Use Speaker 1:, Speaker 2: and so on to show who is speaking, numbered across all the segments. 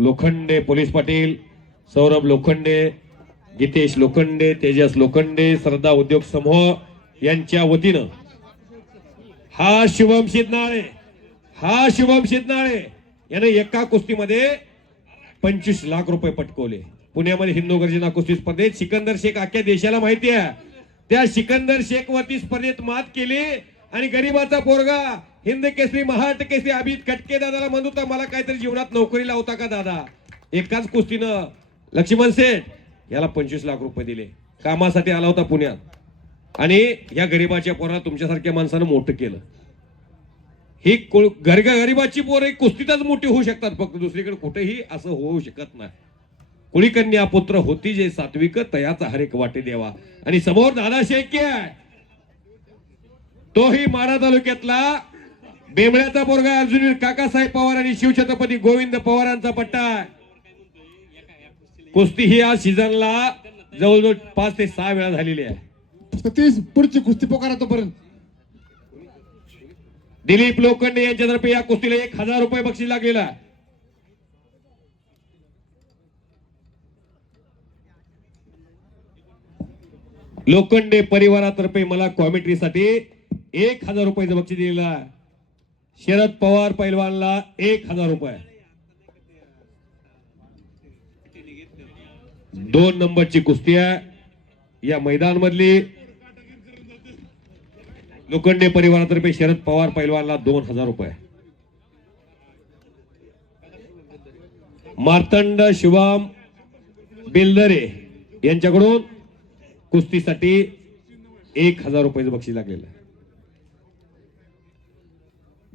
Speaker 1: Lokhande police Patil Saurabh Lokhande Gitesh Lokhande Tejas Lokhande Shraddha उद्योग समूह यांच्या वतीनं हा शुभम शिदनाळे हा शुभम शिदनाळे याने एका कुस्तीमध्ये पंचवीस लाख रुपये पटकवले. पुण्यामध्ये हिंदू गर्जना कुस्ती स्पर्धेत सिकंदर शेख अख्ख्या देशाला माहिती आहे. त्या सिकंदर शेख वरती स्पर्धेत मात केली आणि गरीबाचा पोरगा हिंद केसरी महाराष्ट्र केसरी अभित कटके दादाला म्हणत होता मला काहीतरी जीवनात नोकरी लावता का दादा? एकाच कुस्तीनं. लक्ष्मण सेठ याला पंचवीस लाख रुपये दिले. कामासाठी आला होता पुण्यात. आणि या गरीबाच्या पोराला तुमच्यासारख्या माणसानं मोठं केलं. ही गरग गरीबाची पोरं ही कुस्तीतच मोठी होऊ शकतात फक्त दुसरीकडे कुठेही असं होऊ शकत नाही. कुळी कन्या पुत्र होती जे सात्विक तयाचा हरेक वाटे देवा. आणि समोर दादा शेळके आहे तोही माडा तालुक्यातला बेमळ्याचा पोरगा अर्जुन काकासाहेब पवार आणि शिवछत्रपती गोविंद पवारांचा पट्टा कुस्ती ही या सीझनला जवळजवळ पाच ते सहा वेळा झालेली आहे.
Speaker 2: सतीश पुढची कुस्ती पोकारा तोपर्यंत
Speaker 1: दिलीप लोखंडे यांच्यातर्फे या कुस्तीला एक हजार रुपये बक्षीस लागलेला. लोखंडे परिवारातर्फे मला कॉमेंट्रीसाठी एक हजार रुपयाचं बक्षीस दिलेलं आहे. शरद पवार पैलवानला एक हजार रुपये. दोन नंबरची कुस्ती आहे. या मैदान मधली लोखंडे परिवारातर्फे शरद पवार पैलवानला दोन हजार रुपये. मार्तंड शुभम बिल्दरे यांच्याकडून कुस्तीसाठी एक हजार रुपयाचं बक्षीस लागलेलं आहे.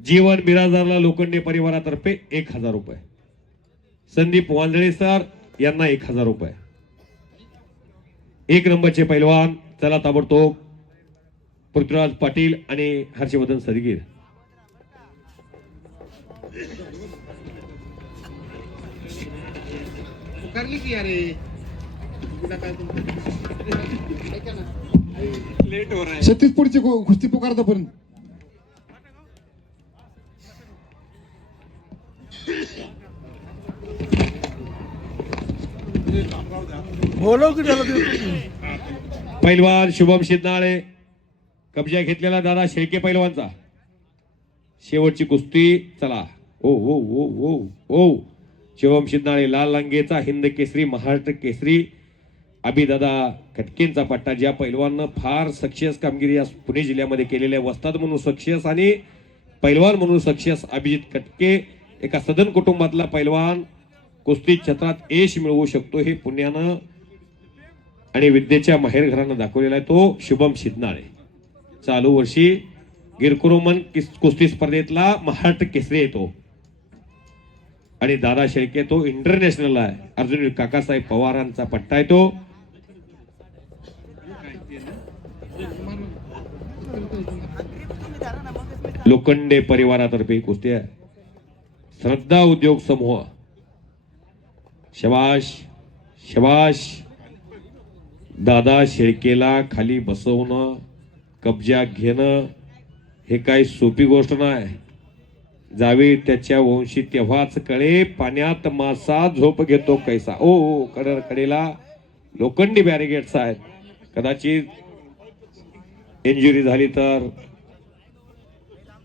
Speaker 1: जीवन बिराजदारला लोखंडे परिवारातर्फे एक हजार रुपये. संदीप वांजळे सर यांना एक हजार रुपये. एक नंबरचे पैलवान चला ताबडतोब पृथ्वीराज पाटील आणि हर्षवर्धन सदगीर.
Speaker 2: पुकारली की अरे? सतीश पुढची कु- कुस्ती पोकारा तोपर्यंत
Speaker 3: बोलव की
Speaker 1: पैलवान शुभम शिंदाळे कब्जा घेतलेला दादा शेळके पैलवानचा. शेवटची कुस्ती चला. ओ ओ ओ ओ ओ. शिवम शिंदाळे लाल लांगेचा हिंद केसरी महाराष्ट्र केसरी. अभिदादा खटकेंचा पट्टा ज्या पैलवाननं फार सक्सेस कामगिरी या पुणे जिल्ह्यामध्ये केलेल्या वस्ताद म्हणून सक्सेस आणि पैलवान म्हणून सक्सेस अभिजित कटके एका सदन कुटुंबातला पैलवान. कुस्ती क्षेत्रात यश मिळवू शकतो हे पुण्यानं आणि विद्येच्या माहेर घरानं दाखवलेला आहे तो शुभम शिदनाळे. चालू वर्षी गिरकुरोमन कुस्ती स्पर्धेतला महाराष्ट्र केसरी येतो आणि दादा शेळके तो इंटरनॅशनल आहे. अर्जुन काकासाहेब पवारांचा पट्टा आहे तो. लोखंडे परिवारातर्फे कुस्ती आहे. श्रद्धा उद्योग समूह. शबाश शबाश. दादा शेळकेला खाली बसवणं कब्जा घेणं हे काही सोपी गोष्ट नाही. जावे त्याच्या वंशी तेव्हाच कळे पाण्यात मासा झोप घेतो कैसा. ओ ओ कडर कडेला. लोखंडी बॅरिगेट्स आहेत. कदाचित इंजुरी झाली तर.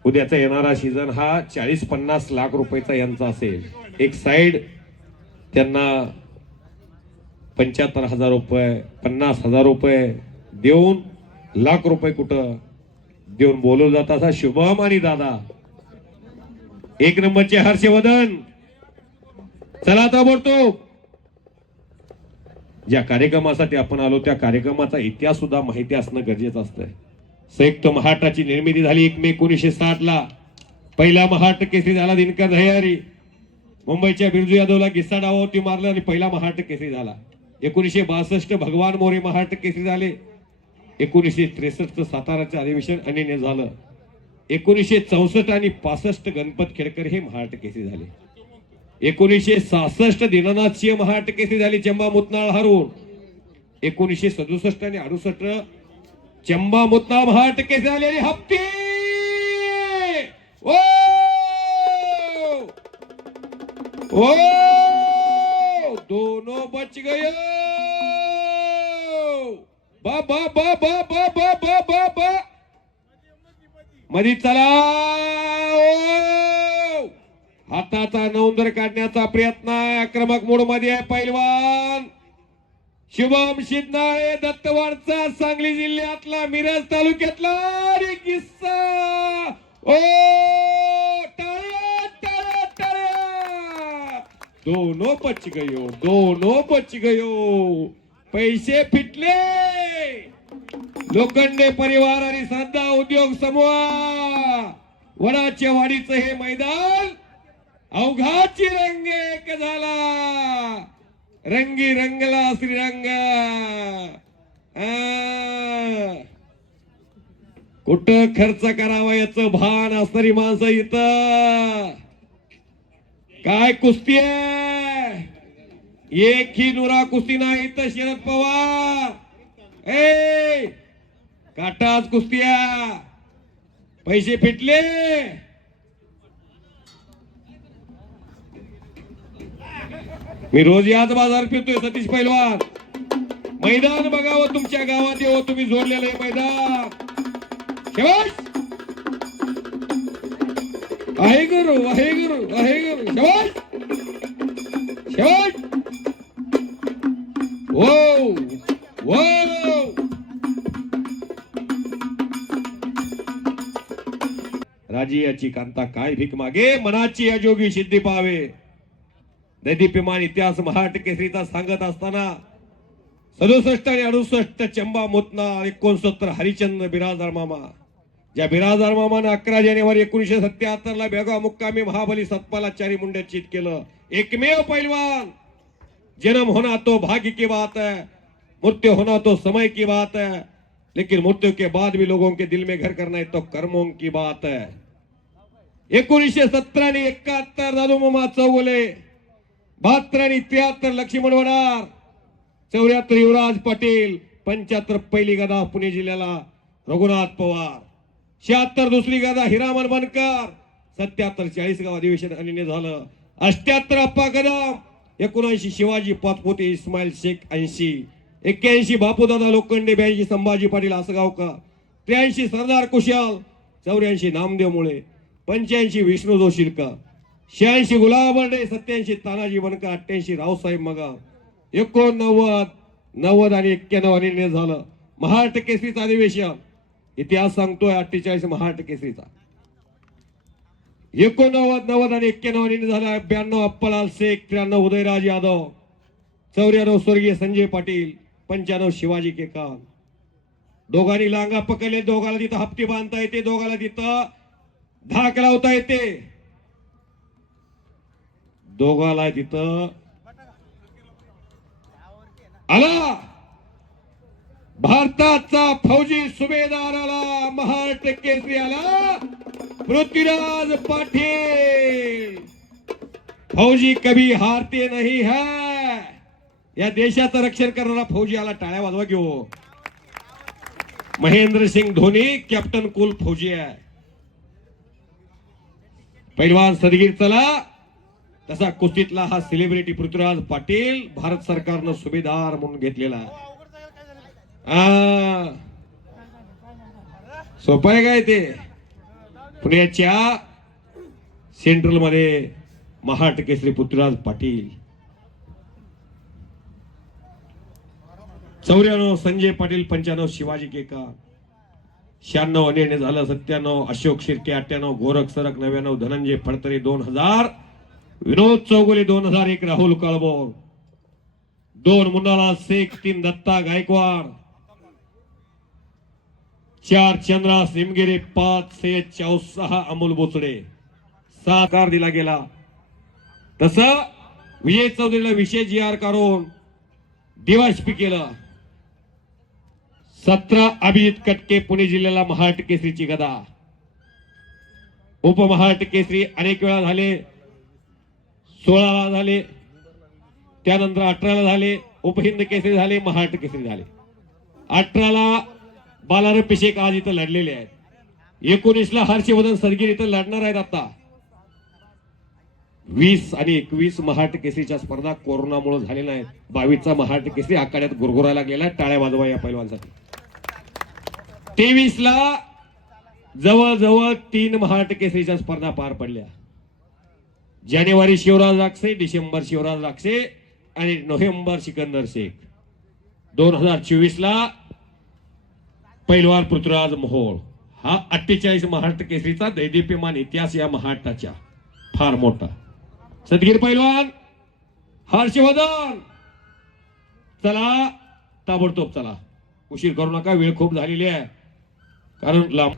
Speaker 1: उद्याचा येणारा सीझन हा चाळीस पन्नास लाख रुपयाचा यांचा असेल. एक साईड त्यांना पंच्याहत्तर हजार रुपये पन्नास हजार रुपये देऊन लाख रुपये कुठं देऊन बोलवलं जात असा शुभम आणि दादा. एक नंबरचे हर्षवर्धन. चला आता बोलतो. ज्या कार्यक्रमासाठी आपण आलो त्या कार्यक्रमाचा इतिहास सुद्धा माहिती असणं गरजेचं असतंय. संयुक्त महाराष्ट्राची निर्मिती झाली एक मे एकोणीसशे साठ ला पहिला महाराष्ट्र केसरी झाला दिनकर दह्यारी. मुंबईच्या बिरजू यादवला गिस्सा डावावरती मारलं आणि पहिला महाराष्ट्र केसरी झाला. एकोणीसशे बासष्ट भगवान मोरे महाराष्ट्र केसरी झाले. एकोणीसशे त्रेसष्ट साताराचं अधिवेशन अनिने झालं. एकोणीसशे चौसष्ट आणि पासष्ट गणपत खेडकर हे महाराष्ट्र केसरी झाले. एकोणीसशे सहासष्ट दीनानाथ सिंह महाराष्ट्र केसरी झाले चंबा मुतनाळ हरवून एकोणीसशे सदुसष्ट आणि अडुसष्ट चंबा मुतनाळ महाराष्ट्र केसरी झाले आणि हप्ते! हो! दोनों बच गए। बा बा बा बा बा बा बा बा बा। मधी चला। हाताचा नवंदर काढण्याचा प्रयत्न आहे. आक्रमक मोडमध्ये आहे पैलवान. शुभम शिंदे दत्तवाडचा सांगली जिल्ह्यातला मिरज तालुक्यातला आणि किस्सा. ओ! दोनों बच गयो दोनों बच गयो पैसे फिटले. लोखंडे परिवार आणि श्रद्धा उद्योग समूह. वडाच्या वाडीचं हे मैदान अवघाची रंग एक झाला. रंगी रंगला श्रीरंग. कुठ कुठं खर्च करावा याचं भान असणारी माणसं इथं. काय कुस्ती आहे? एक ही दुरा कुस्ती नाही तर शरद पवार. ए काटाच कुस्त्या. पैसे फिटले. मी रोज याच बाजार फिरतोय सतीश पैलवान. मैदान बघावं तुमच्या गावात येऊ तुम्ही जोडलेलं आहे मैदान. शेवट आहे गुरु आहे गुरु आहे गुरु. शेवट शेवट राज़ी कांता काय भीक मागे? मनाची अजोगी पावे. दैदिप्यमान इतिहास सांगत असताना सदुसष्ट आणि अडुसष्ट चंबा मुतना एकोणसत्तर हरिचंद्र बिराजदार मामा. ज्या बिराजदार अकरा जानेवारी सत्याहत्तर ला बेगाव मुक्कामी महाबली मुंड्याचित केलं. एकमेव पैलवान. जन्म होना तो भाग्य की बात है, मृत्यु होना तो समय की बात है, लेकिन मृत्यु के बाद भी लोगों के दिल में घर करना है तो कर्मों की बात है। एकोणीसशे सत्तर आणि एकाहत्तर दादू मोमा चौगुले. बहात्तर आणि त्र्याहत्तर लक्ष्मण वडार चौऱ्याहत्तर युवराज पाटील पंच्याहत्तर पहिली गदा पुणे जिल्ह्याला रघुनाथ पवार. शहात्तर दुसरी गदा हिरामन बनकर. सत्याहत्तर चाळीस गाव अधिवेशन अनिने झालं. अष्ट्याहत्तर अप्पा कदम. एकोणऐंशी शिवाजी पाचपोते इस्माईल शेख ऐंशी. एक्क्याऐंशी बापूदादा लोखंडे ब्याऐंशी संभाजी पाटील आसगावकर त्र्याऐंशी सरदार कुशाल. चौऱ्याऐंशी नामदेव मुळे. पंच्याऐंशी विष्णू जोशीलकर शहाऐंशी गुलाब बर्डे सत्याऐंशी तानाजी बनकर अठ्ठ्याऐंशी रावसाहेब मगा एकोणनव्वद नव्वद आणि एक्क्याण्णव आणि निर्णय झालं. महाराष्ट्र केसरीचं अधिवेशन. इतिहास सांगतोय अठ्ठेचाळीस महाराष्ट्र केसरीचा एकोणनव्वद नव्वद आणि एक्क्याण्णव आणि निर्णय झाला. ब्याण्णव अप्पलाल शेख त्र्याण्णव उदयराज यादव. चौऱ्याण्णव स्वर्गीय संजय पाटील पंच्याण्णव शिवाजी केकान. दोघांनी लांगा पकडले दोघाला तिथं हप्ती बांधता येते दोघाला तिथं धाक लावता येते. दोघाला तिथं आला. भारताचा फौजी सुभेदार आला महाराष्ट्र केसरी आला. पृथ्वीराज पाटील. फौजी कभी हारते नहीं है. या देशाचं रक्षण करणारा फौजी आला टाळ्या वाजवा घेऊ हो. महेंद्र सिंग धोनी कॅप्टन कुल फौजी आहे. पैलवान सदगीर चला. तसा कुस्तीतला हा सेलिब्रिटी पृथ्वीराज पाटील भारत सरकारनं सुभेदार म्हणून घेतलेला आहे. सोपं आहे काय ते? पुण्याच्या सेंट्रलमध्ये महाट केसरी पृथ्वीराज पाटील. चौऱ्याण्णव संजय पाटील पंच्याण्णव शिवाजी केका शहाण्णव अनेने झालं सत्त्याण्णव अशोक शिर्के अठ्ठ्याण्णव गोरख सरक नव्याण्णव धनंजय फडतरे दोन हजार विनोद चौगुले दोन हजार एक राहुल कळबोर दोन मुन्नालाल शेख तीन दत्ता गायकवाड. चार चंद्रास निमगिरे पाच से चौ सहा अमोल बोचडे. सहा कार दिला गेला. तस विजय चौधरीला विशेष जी आर काढून दिवाशपी केलं. सतरा अभिजित कटके पुणे जिल्ह्याला महाराष्ट्र केसरीची गदा. उपमहाराष्ट्र केसरी अनेक वेळा झाले सोळाला झाले त्यानंतर अठराला झाले उपहिंद केसरी झाले महाराष्ट्र केसरी झाले. अठराला बालार पिशेक आज इथं लढलेले आहेत. एकोणीसला हर्षवर्धन सरगीर इथं लढणार आहेत आता. वीस आणि एकवीस महाराष्ट्र केसरीच्या स्पर्धा कोरोनामुळे झालेल्या आहेत. बावीसचा महाराष्ट्र केसरी आखाड्यात गुरगुरायला गेला टाळ्या वाजवा या पैलवानसाठी. तेवीस ला जवळजवळ तीन महाट केसरीच्या स्पर्धा पार पडल्या. जानेवारी शिवराज राक्षे डिसेंबर शिवराज राक्षे आणि नोव्हेंबर सिकंदर शेख. दोन हजार चोवीस ला पैलवान पृथ्वीराज मोहोळ. हा अठ्ठेचाळीस महाराष्ट्र केसरीचा दैदिप्यमान इतिहास या महाराष्ट्राच्या फार मोठा. सदगीर पैलवान हर्षवर्धन! चला ताबडतोब चला. उशीर करू नका वेळ खूप झालेली आहे. कारण लांब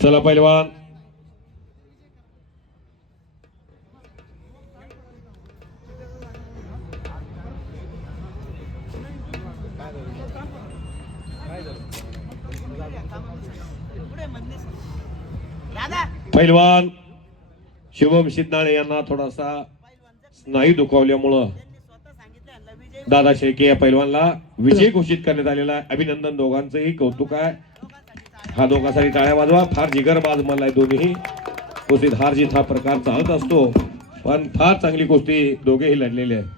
Speaker 1: चला पहिलवान पैलवान शुभम शिंदाळे यांना थोडासा स्नायू दुखावल्यामुळं दादा शेळके या पैलवानला विजय घोषित करण्यात आलेला आहे. अभिनंदन दोघांचंही कौतुक आहे. हा दोघांसाठी टाळ्या वाजवा. फार जिगरबाज मला आहे दोन्ही कुस्तीत हार जीत हा प्रकार चालत असतो. पण फार चांगली कुस्ती दोघेही लढलेले आहेत